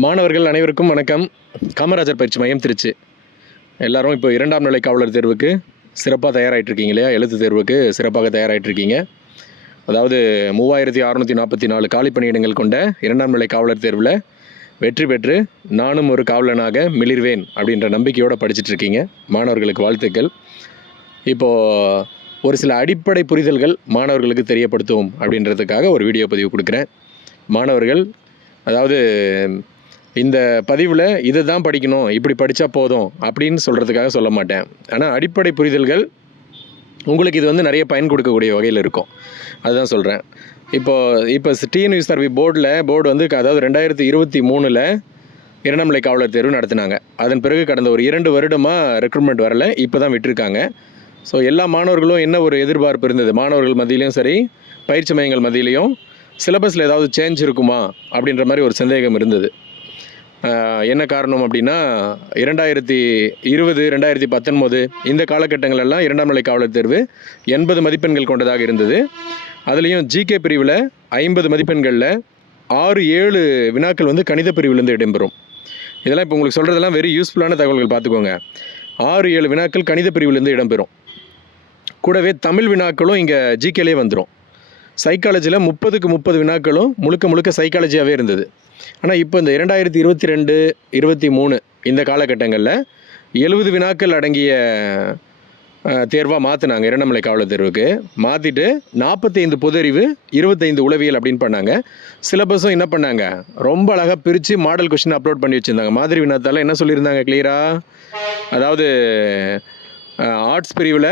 மாணவர்கள் அனைவருக்கும் வணக்கம். காமராஜர் பயிற்சி மையம் திருச்சி. எல்லாரும் இப்போ 2ஆம் நிலை காவலர் தேர்வுக்கு சிறப்பாக தயாராகிட்ருக்கீங்க இல்லையா? எழுத்து தேர்வுக்கு சிறப்பாக தயாராகிட்ருக்கீங்க. அதாவது 3644 காலி பணியிடங்கள் கொண்ட 2ஆம் நிலை காவலர் தேர்வில் வெற்றி பெற்று நானும் ஒரு காவலனாக மிளிர்வேன் அப்படின்ற நம்பிக்கையோடு படிச்சுட்ருக்கீங்க. மாணவர்களுக்கு வாழ்த்துக்கள். இப்போது ஒரு சில அடிப்படை புரிதல்கள் மாணவர்களுக்கு தெரியப்படுத்துவோம் அப்படின்றதுக்காக ஒரு வீடியோ பதிவு கொடுக்குறேன். மாணவர்கள், அதாவது இந்த பதிவில் இதை தான் படிக்கணும், இப்படி படித்தா போதும் அப்படின்னு சொல்கிறதுக்காக சொல்ல மாட்டேன். ஆனால் அடிப்படை புரிதல்கள் உங்களுக்கு இது வந்து நிறைய பயன் கொடுக்கக்கூடிய வகையில் இருக்கும். அதுதான் சொல்கிறேன். இப்போ டிஎன்யூஎஸ்ஆர்பி போர்டு வந்து அதாவது 2023 2ஆம் நிலை காவலர் தேர்வு நடத்தினாங்க. அதன் பிறகு கடந்த ஒரு 2 வருடமாக ரெக்ரூட்மெண்ட் வரலை, இப்போ தான் விட்டுருக்காங்க. ஸோ எல்லா மாணவர்களும் என்ன ஒரு எதிர்பார்ப்பு இருந்தது, மாணவர்கள் மத்தியிலையும் சரி பயிற்சி மையங்கள் மத்தியிலையும் சிலபஸில் ஏதாவது சேஞ்ச் இருக்குமா அப்படின்ற மாதிரி ஒரு சந்தேகம் இருந்தது. என்ன காரணம் அப்படின்னா 2020 2019 இந்த காலகட்டங்களெல்லாம் 2ஆம் நிலை காவலர் தேர்வு 80 மதிப்பெண்கள் கொண்டதாக இருந்தது. அதுலேயும் ஜிகே பிரிவில் 50 மதிப்பெண்களில் 6-7 வினாக்கள் வந்து கணித பிரிவிலேருந்து இடம்பெறும். இதெல்லாம் இப்போ உங்களுக்கு சொல்கிறதெல்லாம் வெரி யூஸ்ஃபுல்லான தகவல்கள், பார்த்துக்கோங்க. 6-7 வினாக்கள் கணித பிரிவிலேருந்து இடம்பெறும். கூடவே தமிழ் வினாக்களும் இங்கே ஜிகேலே வந்துடும். சைக்காலஜியில் 30க்கு 30 வினாக்களும் முழுக்க சைக்காலஜியாகவே இருந்தது. ஆனால் இப்போ இந்த 2022 23 இந்த காலகட்டங்களில் 70 வினாக்கள் அடங்கிய தேர்வாக மாற்றினாங்க. 2ஆம் நிலை காவலர் தேர்வுக்கு மாற்றிட்டு 45 பொது அறிவு, 25 உளவியல் அப்படின்னு பண்ணாங்க. சிலபஸும் என்ன பண்ணாங்க, ரொம்ப அழகாக பிரித்து மாடல் கொஸ்டின் அப்லோட் பண்ணி வச்சுருந்தாங்க. மாதிரி வினாத்தால் என்ன சொல்லியிருந்தாங்க கிளியராக, அதாவது ஆர்ட்ஸ் பிரிவில்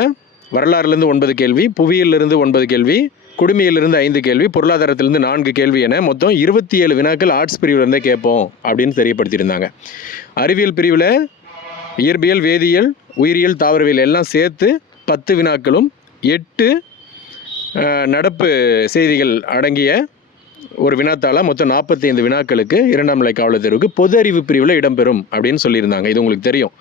வரலாறுலேருந்து 9 கேள்வி, புவியிலிருந்து 9 கேள்வி, குடிமையிலிருந்து 5 கேள்வி, பொருளாதாரத்திலிருந்து 4 கேள்வி என மொத்தம் 27 வினாக்கள் ஆர்ட்ஸ் பிரிவிலிருந்தே கேட்போம் அப்படின்னு தெரியப்படுத்தியிருந்தாங்க. அறிவியல் பிரிவில் இயற்பியல், வேதியியல், உயிரியல், தாவரவியல் எல்லாம் சேர்த்து 10 வினாக்களும் 8 நடப்பு செய்திகள் அடங்கிய ஒரு வினாத்தால் மொத்தம் 45 வினாக்களுக்கு 2ஆம் நிலை காவலர் தேர்வுக்கு பொது அறிவு பிரிவில் இடம்பெறும் அப்படின்னு சொல்லியிருந்தாங்க. இது உங்களுக்கு தெரியும்.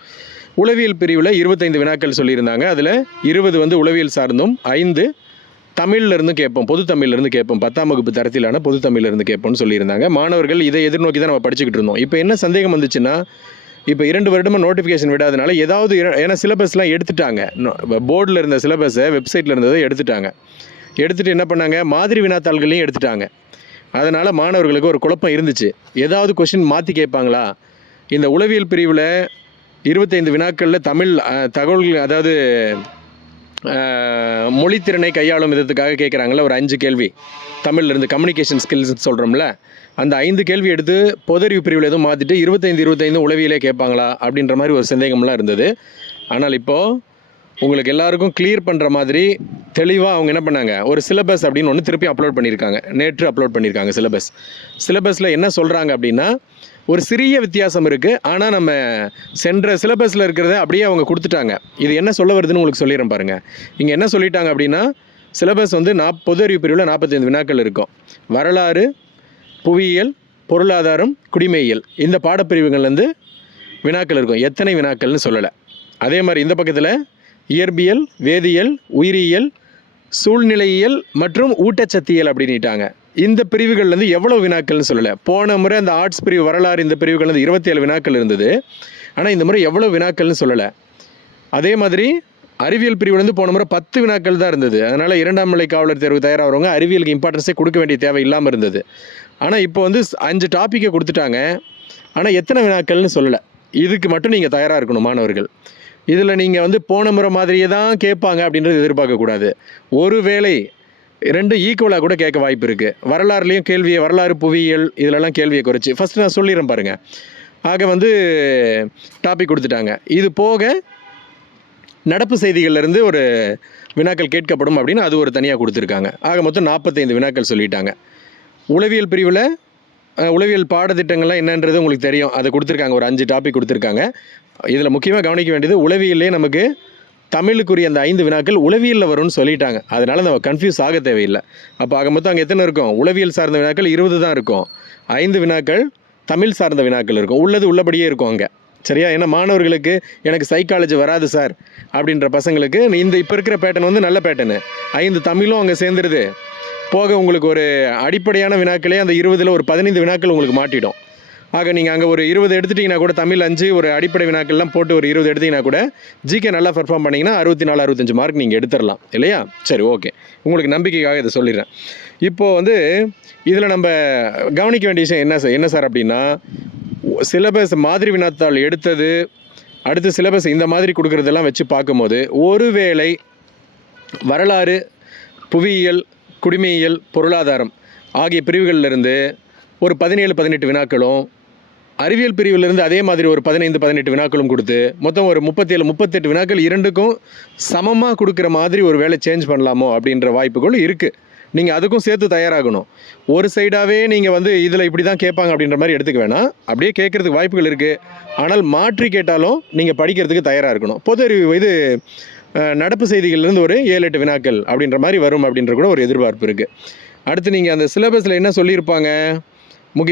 உளவியல் பிரிவில் 25 வினாக்கள் சொல்லியிருந்தாங்க. அதில் 20 வந்து உளவியல் சார்ந்தும் 5 தமிழ்லேருந்து கேட்போம், பொது தமிழ்லேருந்து கேட்போம், 10ஆம் வகுப்பு தரத்திலான பொது தமிழ்லேருந்து கேட்போம்னு சொல்லியிருந்தாங்க. மாணவர்கள் இதை எதிர்நோக்கி தான் நம்ம படிச்சுக்கிட்டு இருந்தோம். இப்போ என்ன சந்தேகம் வந்துச்சுன்னா, இப்போ 2 வருடமாக நோட்டிஃபிகேஷன் விடாதனால ஏதாவது ஏன்னா சிலபஸ்லாம் எடுத்துட்டாங்க. போர்டில் இருந்த சிலபஸை வெப்சைட்டில் இருந்ததை எடுத்துகிட்டு என்ன பண்ணாங்க, மாதிரி வினாத்தாள்களையும் எடுத்துட்டாங்க. அதனால் மாணவர்களுக்கு ஒரு குழப்பம் இருந்துச்சு. ஏதாவது கொஷின் மாற்றி கேட்பாங்களா? இந்த உளவியல் பிரிவில் 25 வினாக்களில் தமிழ் தகவல்கள், அதாவது மொழித்திறனை கையாளும் விதத்துக்காக கேட்குறாங்கள ஒரு 5 கேள்வி தமிழ்லேருந்து, கம்யூனிகேஷன் ஸ்கில்ஸ் சொல்கிறோம்ல, அந்த 5 கேள்வி எடுத்து பொதறிவு பிரிவில் எதுவும் மாற்றிட்டு 25 உளவியலே கேட்பாங்களா அப்படின்ற மாதிரி ஒரு சந்தேகம்லாம் இருந்தது. ஆனால் இப்போது உங்களுக்கு எல்லாருக்கும் கிளியர் பண்ணுற மாதிரி தெளிவாக அவங்க என்ன பண்ணாங்க, ஒரு சிலபஸ் அப்படின்னு ஒன்று திருப்பி அப்லோட் பண்ணியிருக்காங்க. நேற்று அப்லோட் பண்ணியிருக்காங்க. சிலபஸில் என்ன சொல்கிறாங்க அப்படின்னா, ஒரு சிறிய வித்தியாசம் இருக்குது. ஆனால் நம்ம சென்ற சிலபஸில் இருக்கிறத அப்படியே அவங்க கொடுத்துட்டாங்க. இது என்ன சொல்ல வருதுன்னு உங்களுக்கு சொல்லிடுறேன் பாருங்கள். இங்கே என்ன சொல்லிட்டாங்க அப்படின்னா, சிலபஸ் வந்து பொது அறிவு பிரிவில் 45 வினாக்கள் இருக்கும். வரலாறு, புவியியல், பொருளாதாரம், குடிமையியல் இந்த பாடப்பிரிவுகள்லேருந்து வினாக்கள் இருக்கும். எத்தனை வினாக்கள்னு சொல்லலை. அதே மாதிரி இந்த பக்கத்தில் இயற்பியல், வேதியியல், உயிரியல், சூழ்நிலையியல் மற்றும் ஊட்டச்சத்தியல் அப்படின்ட்டாங்க. இந்த பிரிவுகள்லேருந்து எவ்வளோ வினாக்கள்னு சொல்லலை. போன முறை அந்த ஆர்ட்ஸ் பிரிவு, வரலாறு இந்த பிரிவுகள்லேருந்து 27 வினாக்கள் இருந்தது. ஆனால் இந்த முறை எவ்வளோ வினாக்கள்னு சொல்லலை. அதே மாதிரி அறிவியல் பிரிவுலேருந்து போன முறை 10 வினாக்கள் தான் இருந்தது. அதனால் 2ஆம் நிலை காவலர் தேர்வு தயாராகிறவங்க அறிவியலுக்கு இம்பார்ட்டன்ஸே கொடுக்க வேண்டிய தேவை இல்லாமல் இருந்தது. ஆனால் இப்போ வந்து 5 டாப்பிக்கை கொடுத்துட்டாங்க. ஆனால் எத்தனை வினாக்கள்னு சொல்லலை. இதுக்கு மட்டும் நீங்கள் தயாராக இருக்கணும் மாணவர்கள். இதில் நீங்கள் வந்து போன முறை மாதிரியே தான் கேட்பாங்க அப்படின்றது எதிர்பார்க்கக்கூடாது. ஒருவேளை 2 ஈக்குவலாக கூட கேட்க வாய்ப்பு இருக்குது. வரலாறுலேயும் கேள்வியை, வரலாறு, புவியியல் இதிலெல்லாம் கேள்வியை குறைச்சி ஃபஸ்ட்டு நான் சொல்லிடுறேன் பாருங்கள். ஆக வந்து டாபிக் கொடுத்துட்டாங்க. இது போக நடப்பு செய்திகள்லேருந்து ஒரு வினாக்கள் கேட்கப்படும் அப்படின்னு அது ஒரு தனியாக கொடுத்துருக்காங்க. ஆக மொத்தம் 45 வினாக்கள் சொல்லிட்டாங்க. உளவியல் பிரிவில் உளவியல் பாடத்திட்டங்கள்லாம் என்னன்றது உங்களுக்கு தெரியும். அதை கொடுத்துருக்காங்க. ஒரு 5 டாபிக் கொடுத்துருக்காங்க. இதில் முக்கியமாக கவனிக்க வேண்டியது, உளவியல்லே நமக்கு தமிழுக்குரிய அந்த 5 வினாக்கள் உளவியலில் வரும்னு சொல்லிட்டாங்க. அதனால் நம்ம கன்ஃபியூஸ் ஆக தேவையில்லை. அப்போ ஆக மொத்தம் அங்கே எத்தனை இருக்கும், உளவியல் சார்ந்த வினாக்கள் 20 தான் இருக்கும். 5 வினாக்கள் தமிழ் சார்ந்த வினாக்கள் இருக்கும். உள்ளபடியே இருக்கும் அங்கே. சரியா? ஏன்னா மாணவர்களுக்கு எனக்கு சைக்காலஜி வராது சார் அப்படின்ற பசங்களுக்கு இந்த இப்போ இருக்கிற பேட்டர்ன் வந்து நல்ல பேட்டர்னு. 5 தமிழும் அங்கே சேர்ந்துருது. போக உங்களுக்கு ஒரு அடிப்படையான வினாக்களே அந்த 20ல் ஒரு 15 வினாக்கள் உங்களுக்கு மாட்டிடும். ஆக நீங்கள் அங்கே ஒரு 20 எடுத்துட்டிங்கன்னா கூட தமிழ் 5 ஒரு அடிப்படை வினாக்கள்லாம் போட்டு ஒரு 20 எடுத்திங்கன்னா கூட ஜிகே நல்லா பெர்ஃபார்ம் பண்ணிங்கன்னா 64 65 மார்க் நீங்கள் எடுத்துடலாம் இல்லையா? சரி, ஓகே, உங்களுக்கு நம்பிக்கைக்காக இதை சொல்லிடுறேன். இப்போது வந்து இதில் நம்ம கவனிக்க வேண்டிய விஷயம் என்ன சார் அப்படின்னா, சிலபஸ் மாதிரி வினாத்தாள் எடுத்தது அடுத்து சிலபஸ் இந்த மாதிரி கொடுக்குறதெல்லாம் வச்சு பார்க்கும்போது ஒருவேளை வரலாறு, புவியியல், குடிமையியல், பொருளாதாரம் ஆகிய பிரிவுகளிலிருந்து ஒரு 17-18 வினாக்களும், அறிவியல் பிரிவிலிருந்து அதே மாதிரி ஒரு 15-18 வினாக்களும் கொடுத்து மொத்தம் ஒரு 37-38 வினாக்கள் இரண்டுக்கும் சமமாக கொடுக்குற மாதிரி ஒரு வேளை சேஞ்ச் பண்ணலாமோ அப்படின்ற வாய்ப்புகள் இருக்குது. நீங்கள் அதுக்கும் சேர்த்து தயாராகணும். ஒரு சைடாகவே நீங்கள் வந்து இதில் இப்படி தான் கேட்பாங்க அப்படின்ற மாதிரி எடுத்துக்க வேணாம். அப்படியே கேட்குறதுக்கு வாய்ப்புகள் இருக்குது. ஆனால் மாற்றி கேட்டாலும் நீங்கள் படிக்கிறதுக்கு தயாராக இருக்கணும். பொது அறிவு இது நடப்பு செய்திகள்லேருந்து ஒரு 7-8 வினாக்கள் அப்படின்ற மாதிரி வரும் அப்படின்ற கூட ஒரு எதிர்பார்ப்பு இருக்குது. அடுத்து நீங்கள் அந்த சிலபஸில் என்ன சொல்லியிருப்பாங்க,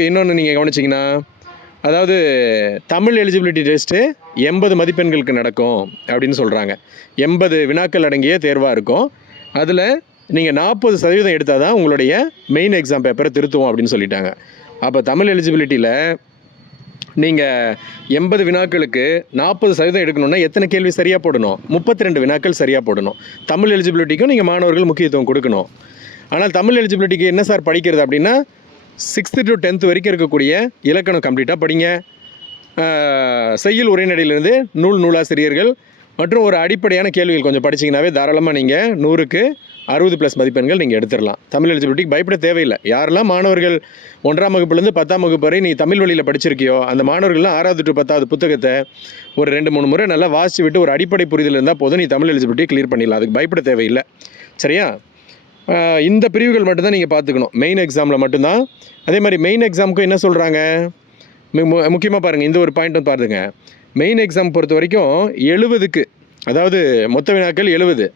இன்னொன்று நீங்கள் கவனிச்சிங்கன்னா, அதாவது தமிழ் எலிஜிபிலிட்டி டெஸ்ட்டு 80 மதிப்பெண்களுக்கு நடக்கும் அப்படின்னு சொல்கிறாங்க. 80 வினாக்கள் அடங்கிய தேர்வாக இருக்கும். அதில் நீங்கள் 40% எடுத்தால் தான் உங்களுடைய மெயின் எக்ஸாம் பேப்பரை திருத்துவோம் அப்படின்னு சொல்லிட்டாங்க. அப்போ தமிழ் எலிஜிபிலிட்டியில் நீங்கள் 80 வினாக்களுக்கு 40% எடுக்கணும்னா எத்தனை கேள்வி சரியாக போடணும்? 32 வினாக்கள் சரியாக போடணும். தமிழ் எலிஜிபிலிட்டிக்கும் நீங்கள் மாணவர்கள் முக்கியத்துவம் கொடுக்கணும். ஆனால் தமிழ் எலிஜிபிலிட்டிக்கு என்ன சார் படிக்கிறது அப்படின்னா 6th to 10th வரைக்கும் இருக்கக்கூடிய இலக்கணம் கம்ப்ளீட்டாக படிங்க. செய்யுள் உரைநடையிலிருந்து நூலாசிரியர்கள் மற்றும் ஒரு அடிப்படையான கேள்விகள் கொஞ்சம் படிச்சிங்கனாவே தாராளமாக நீங்கள் 100க்கு 60+ மதிப்பெண்கள் நீங்கள் எடுத்துடலாம். தமிழ் எலிஜிபிலிட்டிக்கு பயப்பட தேவையில்லை. யாரெல்லாம் மாணவர்கள் 1ஆம் வகுப்புலேருந்து 10ஆம் வகுப்பு வரை நீ தமிழ் வழியில் படிச்சிருக்கியோ அந்த மாணவர்கள்லாம் 6வது to 10வது புத்தகத்தை ஒரு 2-3 முறை நல்லா வாசித்து விட்டு ஒரு அடிப்படை புரிதல் இருந்தால் போதும், நீ தமிழ் எலிஜிபிலிட்டி கிளியர் பண்ணிடலாம். அதுக்கு பயப்பட தேவையில்லை. சரியா? இந்த பிரிவுகள் மட்டும்தான் நீங்கள் பார்த்துக்கணும் மெயின் எக்ஸாமில் மட்டும்தான். அதே மாதிரி மெயின் எக்ஸாமுக்கும் என்ன சொல்கிறாங்க முக்கியமாக பாருங்கள், இந்த ஒரு பாயிண்ட் வந்து பாருங்க. மெயின் எக்ஸாம் பொறுத்த வரைக்கும் 70க்கு, அதாவது மொத்த வினாக்கள் 70,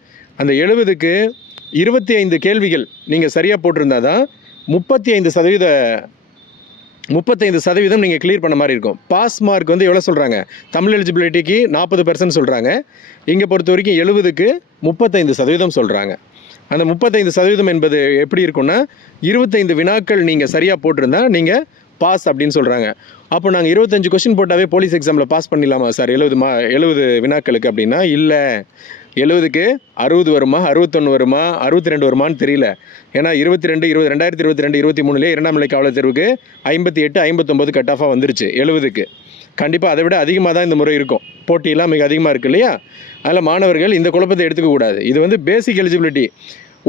அந்த 70க்கு 25 கேள்விகள் நீங்கள் சரியாக போட்டிருந்தா தான் 35% நீங்கள் கிளியர் பண்ண மாதிரி இருக்கும். பாஸ் மார்க் வந்து எவ்வளோ சொல்கிறாங்க? தமிழ் எலிஜிபிலிட்டிக்கு 40% சொல்கிறாங்க. இங்கே பொறுத்த வரைக்கும் 70க்கு 35% சொல்கிறாங்க. அந்த 35% என்பது எப்படி இருக்குன்னா 25 வினாக்கள் நீங்கள் சரியாக போட்டிருந்தா நீங்கள் பாஸ் அப்படின்னு சொல்கிறாங்க. அப்போ நாங்கள் 25 கொஸ்டின் போட்டாவே போலீஸ் எக்ஸாமில் பாஸ் பண்ணிடலாமா சார் 70 வினாக்களுக்கு அப்படின்னா? இல்லை, 70க்கு 60 வருமா, 61 வருமா, 62 வருமானு தெரியல. ஏன்னா 2022-23 2ஆம் நிலை காவலர் தேர்வுக்கு 58-59 கட் ஆஃபாக வந்துருச்சு 70க்கு. கண்டிப்பாக அதை விட அதிகமாக தான் இந்த முறை இருக்கும். போட்டியெல்லாம் மிக அதிகமாக இருக்குது இல்லையா? அதில் மாணவர்கள் இந்த குழப்பத்தை எடுத்துக்கக்கூடாது. இது வந்து பேசிக் எலிஜிபிலிட்டி.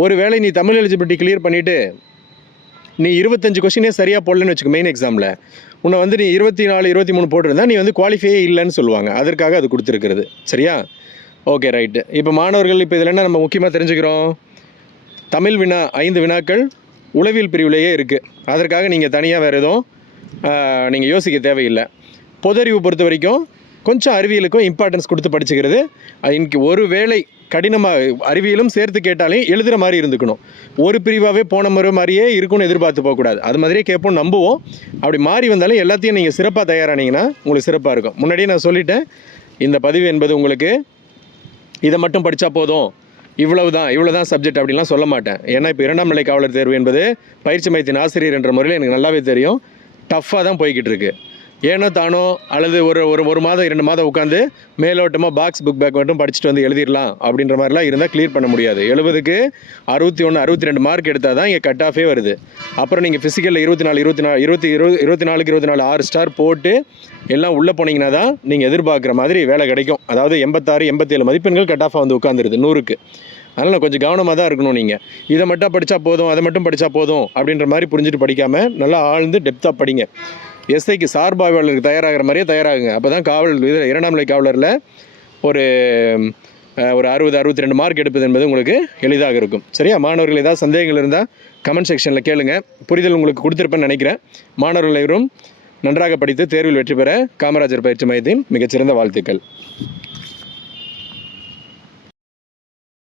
ஒரு வேளை நீ தமிழ் எலிஜிபிலிட்டி கிளியர் பண்ணிவிட்டு நீ 25 கொஸ்டினே சரியாக போடலன்னு வச்சுக்கோ மெயின் எக்ஸாமில், உன்னை வந்து நீ 24-23 போட்டிருந்தா நீ வந்து குவாலிஃபையே இல்லைன்னு சொல்லுவாங்க. அதற்காக அது கொடுத்துருக்கிறது. சரியா? Okay, right. இப்போ மாணவர்கள் இப்போ இதில் என்ன நம்ம முக்கியமாக தெரிஞ்சுக்கிறோம், தமிழ் வினா 5 வினாக்கள் உளவியல் பிரிவிலேயே இருக்குது. அதற்காக நீங்கள் தனியாக வேறு எதுவும் நீங்கள் யோசிக்க தேவையில்லை. பொதறிவு பொறுத்த வரைக்கும் கொஞ்சம் அறிவியலுக்கும் இம்பார்ட்டன்ஸ் கொடுத்து படிச்சுக்கிறது. இன்னைக்கு ஒரு வேளை கடினமாக அறிவியலும் சேர்த்து கேட்டாலே எழுதுகிற மாதிரி இருந்துக்கணும். ஒரு பிரிவாகவே போன முறை மாதிரியே இருக்கும்னு எதிர்பார்த்து போகக்கூடாது. அது மாதிரியே கேட்போம், நம்புவோம். அப்படி மாறி வந்தாலும் எல்லாத்தையும் நீங்கள் சிறப்பாக தயாரானீங்கன்னா உங்களுக்கு சிறப்பாக இருக்கும். முன்னாடியே நான் சொல்லிட்டேன், இந்த பதிவு என்பது உங்களுக்கு இதை மட்டும் படித்தா போதும், இவ்வளோதான் சப்ஜெக்ட் அப்படின்லாம் சொல்ல மாட்டேன். ஏன்னா இப்போ 2ஆம் நிலை காவலர் தேர்வு என்பது பயிற்சி மையத்தின் ஆசிரியர் என்ற முறையில் எனக்கு நல்லாவே தெரியும், டஃப்பாக தான் போய்கிட்டு இருக்கு. ஏனோ தானோ அல்லது ஒரு மாதம் 2 மாதம் உட்காந்து மேலோட்டமாக புக் பேக் மட்டும் படிச்சுட்டு வந்து எழுதிடலாம் அப்படின்ற மாதிரிலாம் இருந்தால் கிளியர் பண்ண முடியாது. 70க்கு 61-62 மார்க் எடுத்தால் தான் இங்கே கட் ஆஃபே வருது. அப்புறம் நீங்கள் ஃபிசிக்கலில் 24-24 6 ஸ்டார் போட்டு எல்லாம் உள்ளே போனீங்கன்னா தான் நீங்கள் எதிர்பார்க்குற மாதிரி வேலை கிடைக்கும். அதாவது 86-87 மதிப்பெண்கள் கட் ஆஃபாக வந்து உட்காந்துருது 100க்கு. அதனால் கொஞ்சம் கவனமாக தான் இருக்கணும். நீங்கள் இதை மட்டும் படித்தா போதும், அதை மட்டும் படித்தா போதும் அப்படின்ற மாதிரி புரிஞ்சுட்டு படிக்காமல் நல்லா ஆழ்ந்து டெப்த்தாக படிங்க. எஸ்ஐக்கு சார்பாய்வாளருக்கு தயாராகிற மாதிரியே தயாராகுங்க. அப்போ தான் காவல் 2ஆம் நிலை காவலரில் ஒரு 60-62 மார்க் எடுப்பது என்பது உங்களுக்கு எளிதாக இருக்கும். சரியா? மாணவர்கள் ஏதாவது சந்தேகங்கள் இருந்தால் கமெண்ட் செக்ஷனில் கேளுங்க. புரிதல் உங்களுக்கு கொடுத்துருப்பேன்னு நினைக்கிறேன். மாணவர்கள் நன்றாக படித்து தேர்வில் வெற்றி பெற காமராஜர் பயிற்சி மையத்தின் மிகச்சிறந்த வாழ்த்துக்கள்.